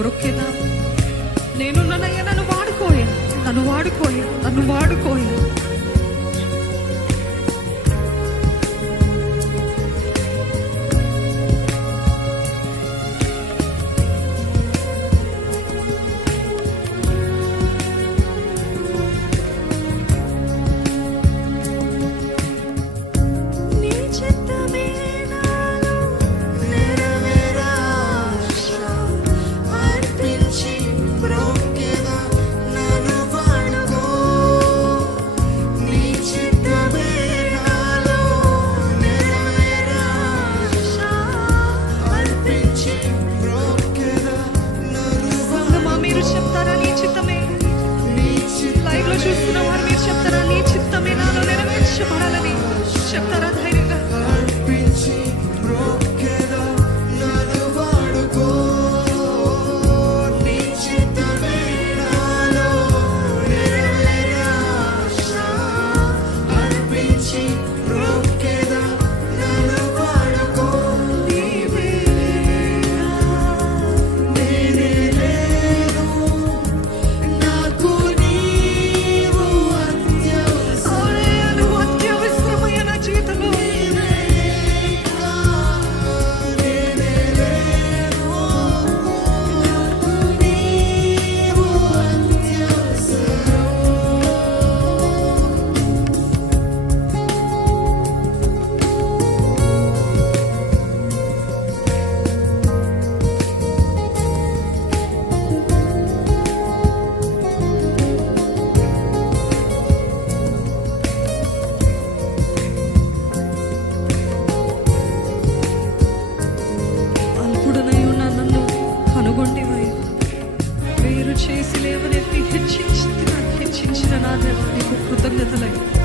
మొరొక్కేనా నేనున్ననయ్యా నన్ను వాడుకోయా? నన్ను వాడుకోయా? నన్ను వాడుకోయా? करण्याचं नाही